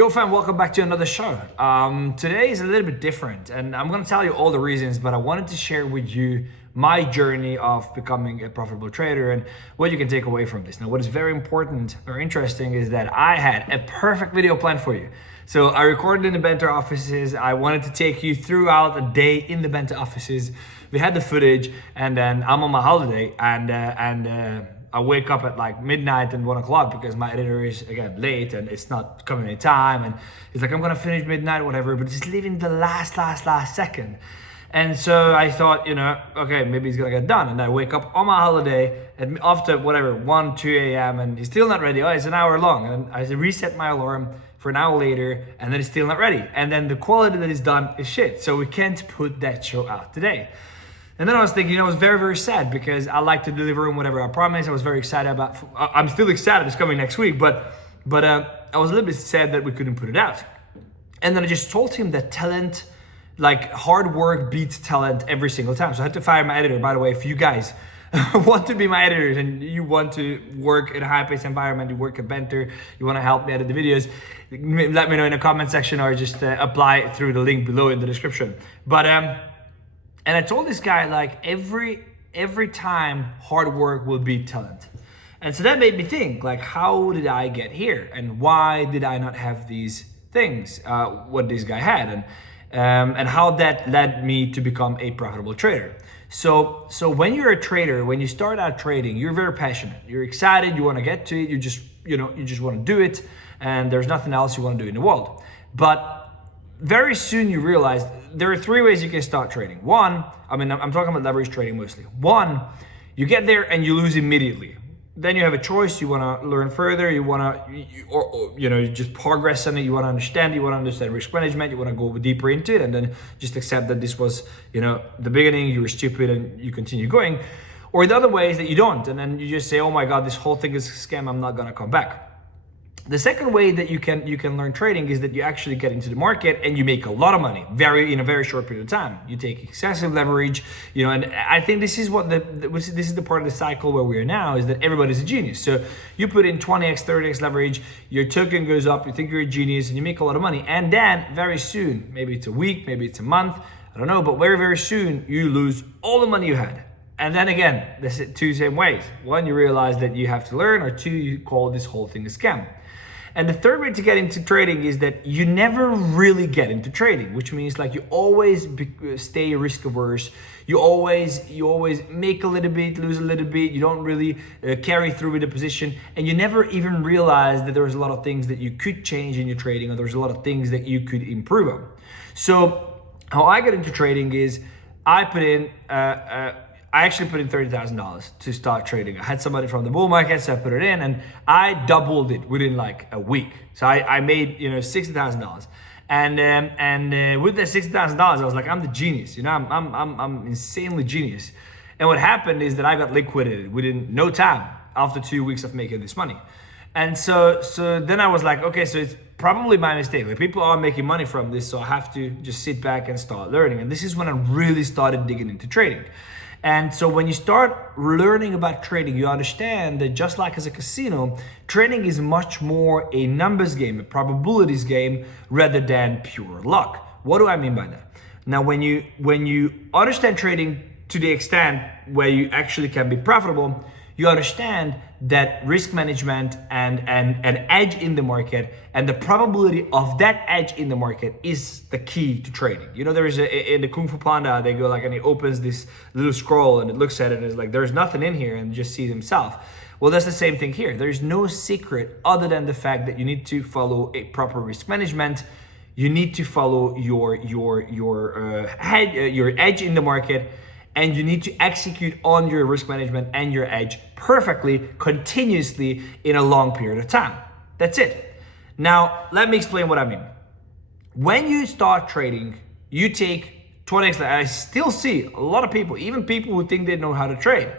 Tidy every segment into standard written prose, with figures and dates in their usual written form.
Yo fam, welcome back to another show. Today is a little bit different and I'm gonna tell you all the reasons, but I wanted to share with you my journey of becoming a profitable trader and what you can take away from this. Now, what is very important or interesting is that I had a perfect video planned for you. So I recorded in the Bento offices. I wanted to take you throughout a day in the Bento offices. We had the footage and then I'm on my holiday and I wake up at like midnight and 1 o'clock because my editor is again late and it's not coming in time. And he's like, I'm gonna finish midnight, whatever, but he's leaving the last second. And so I thought, okay, maybe he's gonna get done. And I wake up on my holiday and after whatever, 1, 2 a.m. and he's still not ready. Oh, it's an hour long. And I reset my alarm for an hour later and then it's still not ready. And then the quality that is done is shit. So we can't put that show out today. And then I was thinking, I was very, very sad because I like to deliver on whatever I promised. I was very excited about, I'm still excited it's coming next week, but I was a little bit sad that we couldn't put it out. And then I just told him that talent, like hard work beats talent every single time. So I had to fire my editor. By the way, if you guys want to be my editors and you want to work in a high-paced environment, you work at Bento, you want to help me edit the videos, let me know in the comment section or just apply through the link below in the description. And I told this guy like every time hard work will beat talent. And so that made me think like, how did I get here? And why did I not have these things, what this guy had? And how that led me to become a profitable trader. So when you're a trader, when you start out trading, you're very passionate. You're excited, you want to get to it, you just want to do it. And there's nothing else you want to do in the world. But very soon you realize there are 3 ways you can start trading. One, I'm talking about leverage trading mostly. One, you get there and you lose immediately. Then you have a choice. You want to learn further. You want to, you just progress on it. You want to understand risk management. You want to go deeper into it and then just accept that this was, the beginning, you were stupid and you continue going. Or the other way is that you don't. And then you just say, oh my God, this whole thing is a scam. I'm not going to come back. The second way that you can learn trading is that you actually get into the market and you make a lot of money in a very short period of time. You take excessive leverage, and I think this is this is the part of the cycle where we are now, is that everybody's a genius. So you put in 20x, 30x leverage, your token goes up, you think you're a genius and you make a lot of money. And then very soon, maybe it's a week, maybe it's a month, I don't know, but very, very soon you lose all the money you had. And then again, there's 2 same ways. 1, you realize that you have to learn, or 2, you call this whole thing a scam. And the third way to get into trading is that you never really get into trading, which means like you always stay risk averse. You always make a little bit, lose a little bit. You don't really carry through with the position, and you never even realize that there's a lot of things that you could change in your trading, or there's a lot of things that you could improve on. So how I got into trading is I actually put in $30,000 to start trading. I had somebody from the bull market, so I put it in and I doubled it within like a week. So I made, $60,000. And with that $60,000, I was like, I'm the genius. I'm insanely genius. And what happened is that I got liquidated within no time after 2 weeks of making this money. And so then I was like, okay, so it's probably my mistake. Like people are making money from this, so I have to just sit back and start learning. And this is when I really started digging into trading. And so when you start learning about trading, you understand that just like as a casino, trading is much more a numbers game, a probabilities game, rather than pure luck. What do I mean by that? Now, when you understand trading to the extent where you actually can be profitable, you understand that risk management and an edge in the market and the probability of that edge in the market is the key to trading. There is in the Kung Fu Panda, they go like, and he opens this little scroll and it looks at it and it's like, there's nothing in here, and just sees himself. Well, that's the same thing here. There's no secret other than the fact that you need to follow a proper risk management. You need to follow your edge in the market, and you need to execute on your risk management and your edge perfectly, continuously in a long period of time. That's it. Now, let me explain what I mean. When you start trading, you take 20x. I still see a lot of people, even people who think they know how to trade,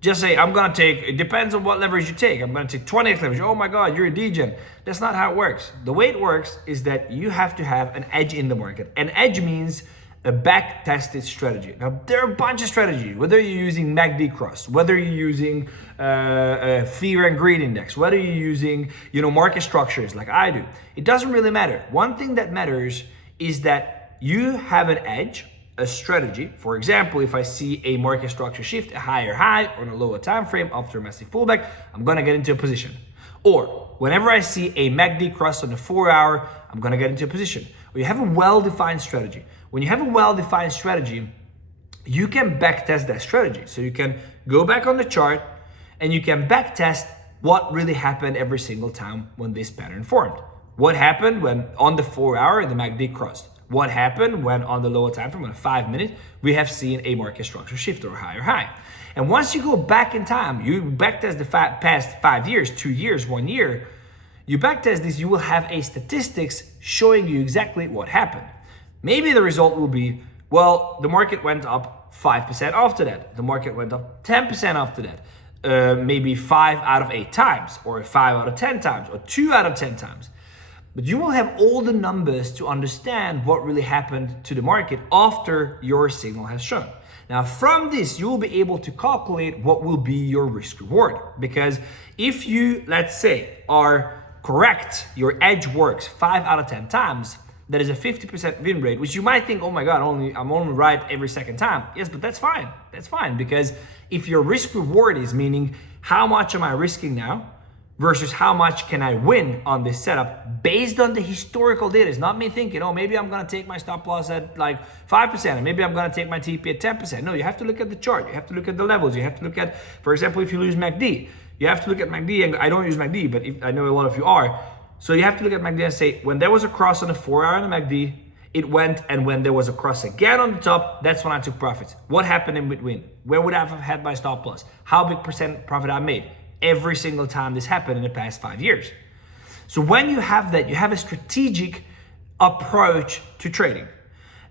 just say, I'm gonna take, it depends on what leverage you take. I'm gonna take 20x leverage. Oh my God, you're a degen. That's not how it works. The way it works is that you have to have an edge in the market. An edge means a back-tested strategy. Now, there are a bunch of strategies, whether you're using MACD cross, whether you're using fear and greed index, whether you're using, market structures like I do. It doesn't really matter. One thing that matters is that you have an edge, a strategy. For example, if I see a market structure shift, a higher high on a lower time frame after a massive pullback, I'm gonna get into a position. Or whenever I see a MACD cross on the 4-hour, I'm gonna get into a position. Or you have a well-defined strategy. When you have a well-defined strategy, you can backtest that strategy. So you can go back on the chart and you can backtest what really happened every single time when this pattern formed. What happened when on the 4-hour the MACD crossed? What happened when on the lower time frame, on a 5-minute, we have seen a market structure shift or a higher high? And once you go back in time, you backtest the past 5 years, 2 years, 1 year, you backtest this, you will have a statistics showing you exactly what happened. Maybe the result will be, well, the market went up 5% after that. The market went up 10% after that. Maybe 5 out of 8 times, or 5 out of 10 times, or 2 out of 10 times. But you will have all the numbers to understand what really happened to the market after your signal has shown. Now, from this, you will be able to calculate what will be your risk reward. Because if you, let's say, are correct, your edge works 5 out of 10 times, that is a 50% win rate, which you might think, oh my God, I'm only right every second time. Yes, but that's fine. That's fine, because if your risk reward is meaning how much am I risking now versus how much can I win on this setup based on the historical data. It's not me thinking, oh, maybe I'm gonna take my stop loss at like 5% and maybe I'm gonna take my TP at 10%. No, you have to look at the chart. You have to look at the levels. You have to look at, for example, if you lose MACD, you have to look at MACD, and I don't use MACD, but I know a lot of you are. So you have to look at MACD and say, when there was a cross on the 4-hour on the MACD, it went, and when there was a cross again on the top, that's when I took profits. What happened in between? Where would I have had my stop loss? How big percent profit I made? Every single time this happened in the past 5 years. So when you have that, you have a strategic approach to trading.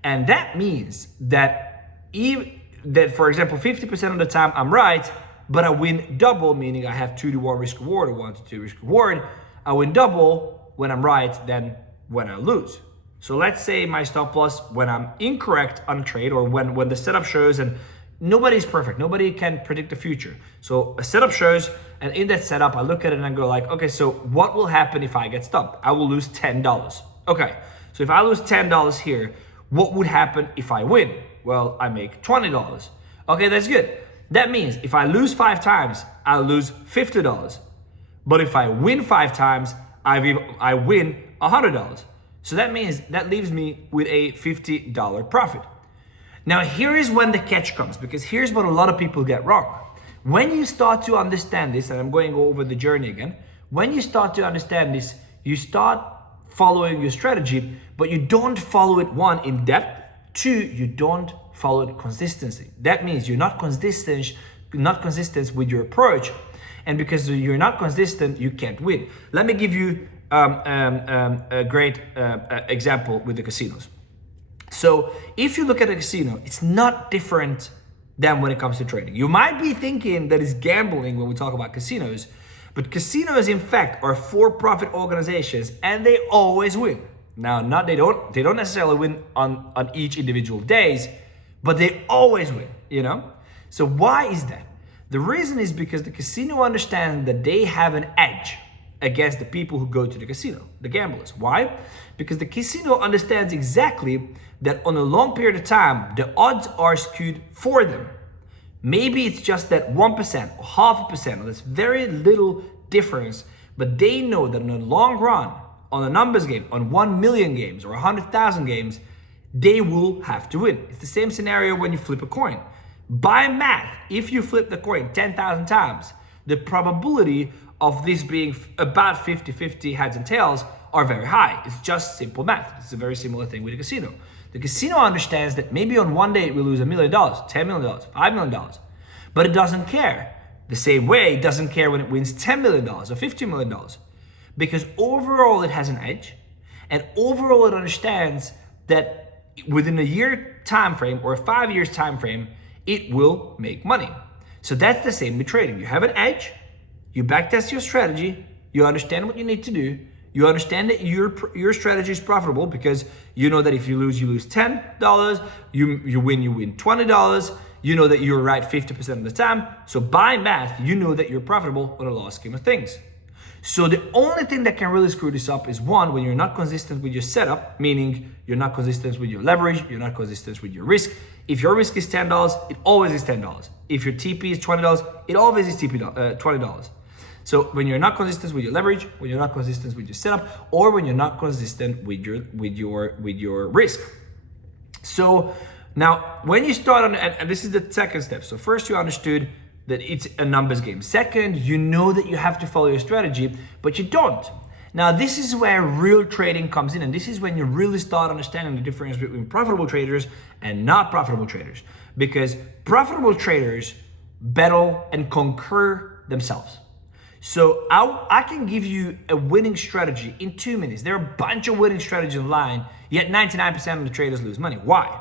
And that means that, for example, 50% of the time I'm right, but I win double, meaning I have 2 to 1 risk reward or 1 to 2 risk reward. I win double when I'm right than when I lose. So let's say my stop loss when I'm incorrect on a trade, or when the setup shows, and nobody's perfect, nobody can predict the future. So a setup shows, and in that setup, I look at it and I go like, okay, so what will happen if I get stopped? I will lose $10. Okay, so if I lose $10 here, what would happen if I win? Well, I make $20. Okay, that's good. That means if I lose 5 times, I'll lose $50. But if I win 5 times, I win $100. So that means that leaves me with a $50 profit. Now, here is when the catch comes, because here's what a lot of people get wrong. When you start to understand this, and I'm going over the journey again, when you start to understand this, you start following your strategy, but you don't follow it, 1, in depth, 2, you don't follow it consistency. That means you're not consistent with your approach. And because you're not consistent, you can't win. Let me give you a great example with the casinos. So if you look at a casino, it's not different than when it comes to trading. You might be thinking that it's gambling when we talk about casinos, but casinos, in fact, are for-profit organizations, and they always win. Now, they don't necessarily win on each individual days, but they always win, So why is that? The reason is because the casino understands that they have an edge against the people who go to the casino, the gamblers. Why? Because the casino understands exactly that on a long period of time, the odds are skewed for them. Maybe it's just that 1% or 0.5%, or that's very little difference, but they know that in the long run, on a numbers game, on 1 million games or 100,000 games, they will have to win. It's the same scenario when you flip a coin. By math, if you flip the coin 10,000 times, the probability of this being about 50-50 heads and tails are very high. It's just simple math. It's a very similar thing with the casino. The casino understands that maybe on one day it will lose $1 million, $10 million, $5 million, but it doesn't care. The same way it doesn't care when it wins $10 million or $50 million, because overall it has an edge, and overall it understands that within a year time frame or a 5 years time frame, it will make money. So that's the same with trading. You have an edge, you backtest your strategy, you understand what you need to do, You understand that your strategy is profitable because you know that if you lose $10. You win $20. You know that you're right 50% of the time. So by math, you know that you're profitable on a large scheme of things. So the only thing that can really screw this up is one, when you're not consistent with your setup, meaning you're not consistent with your leverage, you're not consistent with your risk. If your risk is $10, it always is $10. If your TP is $20, it always is $20. So when you're not consistent with your leverage, when you're not consistent with your setup, or when you're not consistent with your risk. So now when you start on, and this is the second step. So first you understood that it's a numbers game. Second, you know that you have to follow your strategy, but you don't. Now, this is where real trading comes in, and this is when you really start understanding the difference between profitable traders and not profitable traders. Because profitable traders battle and conquer themselves. So I can give you a winning strategy in 2 minutes. There are a bunch of winning strategies online, yet 99% of the traders lose money. Why?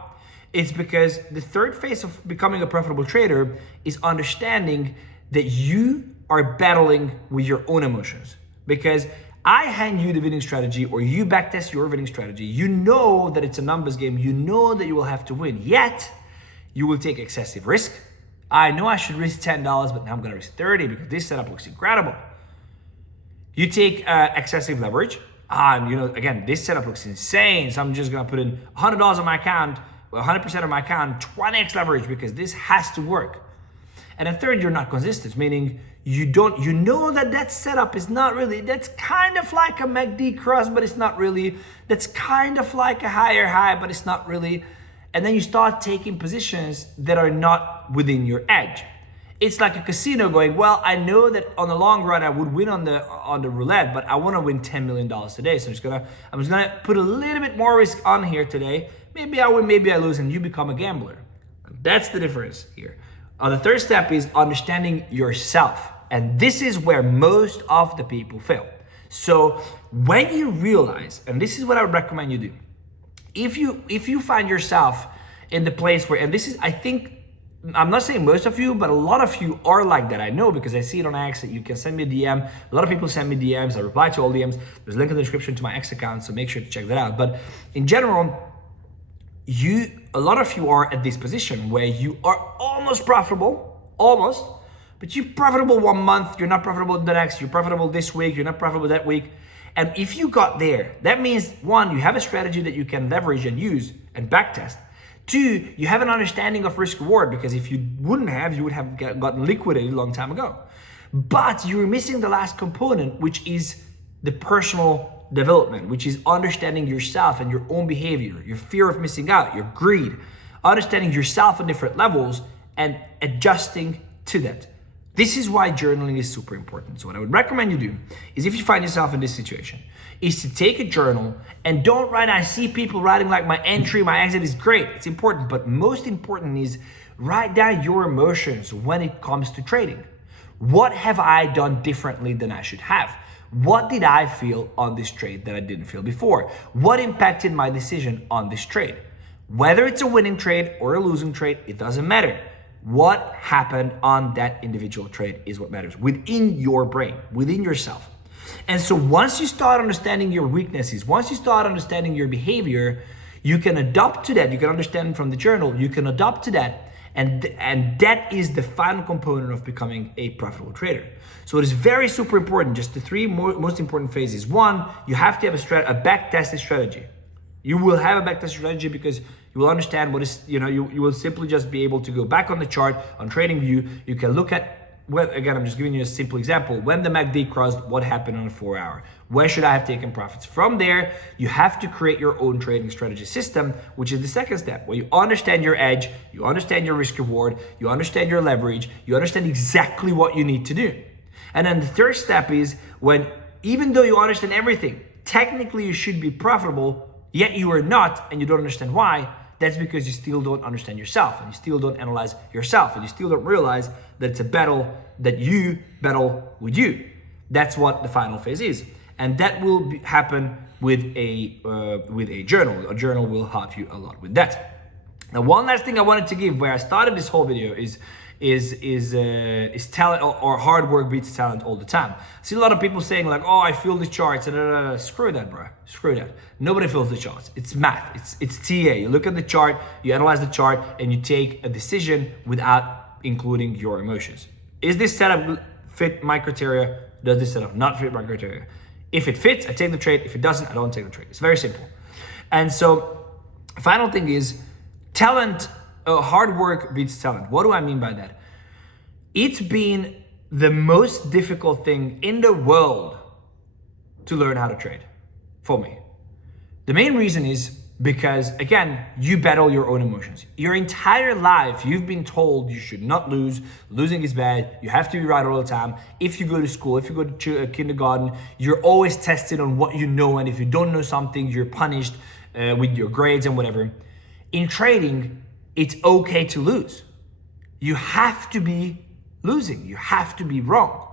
It's because the third phase of becoming a profitable trader is understanding that you are battling with your own emotions. Because I hand you the winning strategy, or you backtest your winning strategy. You know that it's a numbers game. You know that you will have to win. Yet, you will take excessive risk. I know I should risk $10, but now I'm going to risk 30 because this setup looks incredible. You take excessive leverage. Again, this setup looks insane. So I'm just going to put in $100 on my account, 100% of my account, 20x leverage because this has to work. And then third, you're not consistent, meaning you know that setup is not really, that's kind of like a MACD cross, but it's not really. That's kind of like a higher high, but it's not really. And then you start taking positions that are not within your edge. It's like a casino going, well, I know that on the long run I would win on the roulette, but I want to win $10 million today. So I'm just gonna put a little bit more risk on here today. Maybe I win, maybe I lose, and you become a gambler. That's the difference here. The third step is understanding yourself. And this is where most of the people fail. So when you realize, and this is what I would recommend you do, if you find yourself in the place where, and this is, I think, I'm not saying most of you, but a lot of you are like that. I know because I see it on X that you can send me a DM. A lot of people send me DMs. I reply to all DMs. There's a link in the description to my X account, so make sure to check that out. But in general, a lot of you are at this position where you are almost profitable, but you're profitable 1 month, you're not profitable the next, you're profitable this week, you're not profitable that week. And if you got there, that means one, you have a strategy that you can leverage and use and backtest. Two, you have an understanding of risk reward, because if you wouldn't have, you would have gotten liquidated a long time ago. But you're missing the last component, which is the personal development, which is understanding yourself and your own behavior, your fear of missing out, your greed, understanding yourself on different levels and adjusting to that. This is why journaling is super important. So what I would recommend you do is, if you find yourself in this situation, is to take a journal and don't write. I see people writing like my entry, my exit is great. It's important, but most important is write down your emotions when it comes to trading. What have I done differently than I should have? What did I feel on this trade that I didn't feel before? What impacted my decision on this trade? Whether it's a winning trade or a losing trade, it doesn't matter. What happened on that individual trade is what matters within your brain, within yourself. And so once you start understanding your weaknesses, once you start understanding your behavior, you can adopt to that. You can understand from the journal, you can adopt to that. And that is the final component of becoming a profitable trader. So it is very super important. Just the three most important phases. One, you have to have a back-tested strategy. You will have a backtest strategy because you will understand what is, you will simply just be able to go back on the chart on TradingView. You can look at, well, again, I'm just giving you a simple example. When the MACD crossed, what happened on a 4 hour? Where should I have taken profits? From there, you have to create your own trading strategy system, which is the second step, where you understand your edge, you understand your risk reward, you understand your leverage, you understand exactly what you need to do. And then the third step is when, even though you understand everything, technically you should be profitable, yet you are not, and you don't understand why. That's because you still don't understand yourself, and you still don't analyze yourself, and you still don't realize that it's a battle that you battle with you. That's what the final phase is, and that will happen with a journal. A journal will help you a lot with that. Now, one last thing I wanted to give, where I started this whole video, is is talent or hard work beats talent all the time. I see a lot of people saying like, oh, I feel the charts. Screw that, bro. Screw that. Nobody feels the charts. It's math. It's TA. You look at the chart, you analyze the chart, and you take a decision without including your emotions. Is this setup fit my criteria? Does this setup not fit my criteria? If it fits, I take the trade. If it doesn't, I don't take the trade. It's very simple. And so, final thing is talent. Hard work beats talent. What do I mean by that? It's been the most difficult thing in the world to learn how to trade for me. The main reason is because, again, you battle your own emotions. Your entire life, you've been told you should not lose. Losing is bad. You have to be right all the time. If you go to school, if you go to kindergarten, you're always tested on what you know. And if you don't know something, you're punished with your grades and whatever. In trading, it's okay to lose. You have to be losing. You have to be wrong.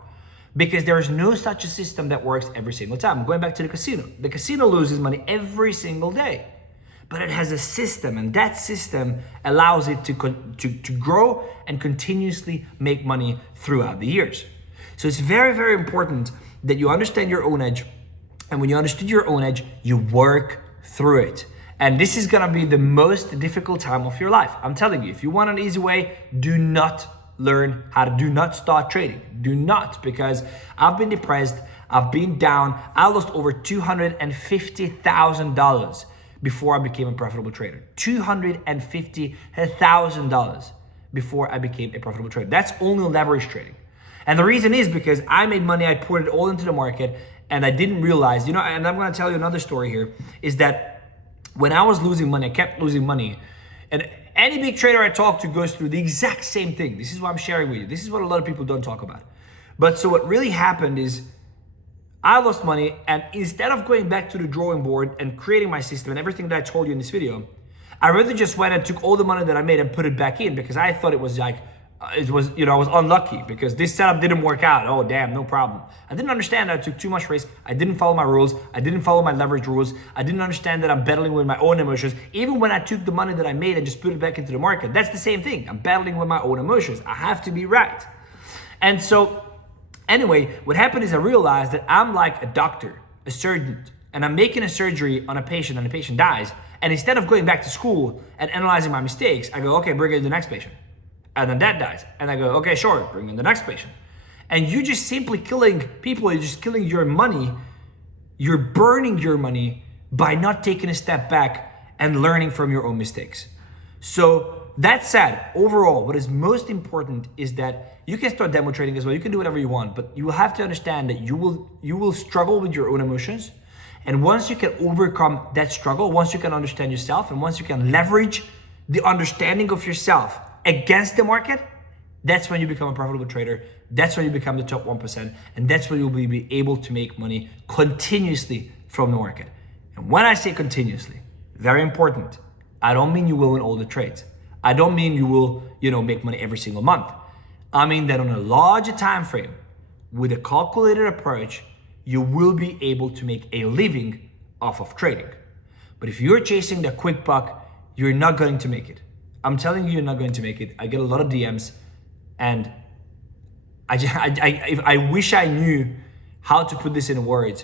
Because there is no such a system that works every single time. Going back to the casino. The casino loses money every single day. But it has a system, and that system allows it to grow and continuously make money throughout the years. So it's very, very important that you understand your own edge. And when you understood your own edge, you work through it. And this is gonna be the most difficult time of your life. I'm telling you, if you want an easy way, do not start trading. Do not, because I've been depressed, I've been down, I lost over $250,000 before I became a profitable trader. $250,000 before I became a profitable trader. That's only leverage trading. And the reason is because I made money, I poured it all into the market, and I didn't realize, and I'm gonna tell you another story here, is that when I was losing money, I kept losing money. And any big trader I talk to goes through the exact same thing. This is what I'm sharing with you. This is what a lot of people don't talk about. But so what really happened is I lost money, and instead of going back to the drawing board and creating my system and everything that I told you in this video, I really just went and took all the money that I made and put it back in, because I thought it was like, I was unlucky because this setup didn't work out. Oh, damn, no problem. I didn't understand that I took too much risk. I didn't follow my rules. I didn't follow my leverage rules. I didn't understand that I'm battling with my own emotions. Even when I took the money that I made and just put it back into the market, that's the same thing. I'm battling with my own emotions. I have to be right. And so, anyway, what happened is I realized that I'm like a doctor, a surgeon, and I'm making a surgery on a patient and the patient dies. And instead of going back to school and analyzing my mistakes, I go, okay, bring in the next patient. And then that dies. And I go, okay, sure, bring in the next patient. And you're just simply killing people. You're just killing your money. You're burning your money by not taking a step back and learning from your own mistakes. So that said, overall, what is most important is that you can start demo trading as well. You can do whatever you want, but you will have to understand that you will struggle with your own emotions. And once you can overcome that struggle, once you can understand yourself, and once you can leverage the understanding of yourself against the market, that's when you become a profitable trader. That's when you become the top 1%. And that's when you'll be able to make money continuously from the market. And when I say continuously, very important, I don't mean you will win all the trades. I don't mean you will, make money every single month. I mean that on a larger time frame, with a calculated approach, you will be able to make a living off of trading. But if you're chasing the quick buck, you're not going to make it. I'm telling you, you're not going to make it. I get a lot of DMs, and I wish I knew how to put this in words,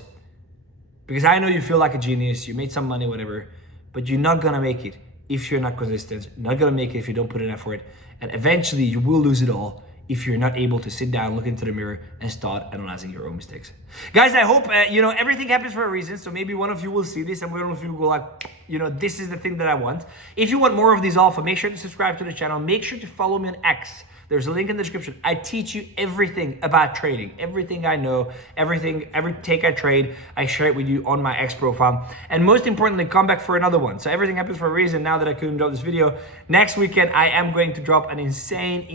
because I know you feel like a genius, you made some money, whatever, but you're not gonna make it if you're not consistent. You're not gonna make it if you don't put in effort, and eventually you will lose it all if you're not able to sit down, look into the mirror, and start analyzing your own mistakes. Guys, I hope, everything happens for a reason. So maybe one of you will see this and one of you will go like, this is the thing that I want. If you want more of these alpha, make sure to subscribe to the channel. Make sure to follow me on X. There's a link in the description. I teach you everything about trading, everything I know, every take I trade, I share it with you on my X profile. And most importantly, come back for another one. So everything happens for a reason. Now that I couldn't drop this video, next weekend I am going to drop an insane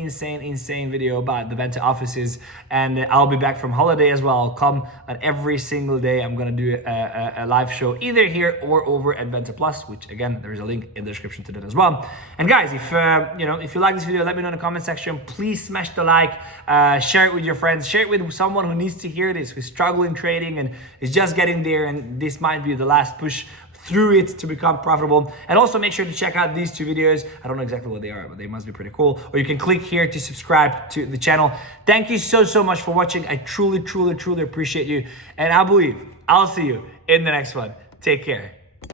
video about the Venta offices, and I'll be back from holiday as well. I'll come on every single day. I'm gonna do a live show either here or over at Venta Plus, which again, there is a link in the description to that as well. And guys, if you like this video, let me know in the comment section. Please smash the like, share it with your friends, share it with someone who needs to hear this, who's struggling trading and is just getting there, and this might be the last push through it to become profitable. And also make sure to check out these two videos. I don't know exactly what they are, but they must be pretty cool. Or you can click here to subscribe to the channel. Thank you so much for watching. I truly appreciate you. And I believe I'll see you in the next one. Take care.